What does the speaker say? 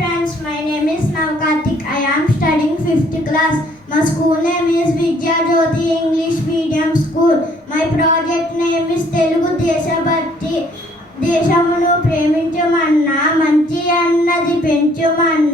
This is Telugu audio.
friends, my name is Navkartik. I am studying 5th class. My school name is Vidya Jyoti English Medium School. My project name is Telugu Deshabhakti. దేశమును ప్రేమించమన్నా మంచి అన్నది పెంచుమన్నా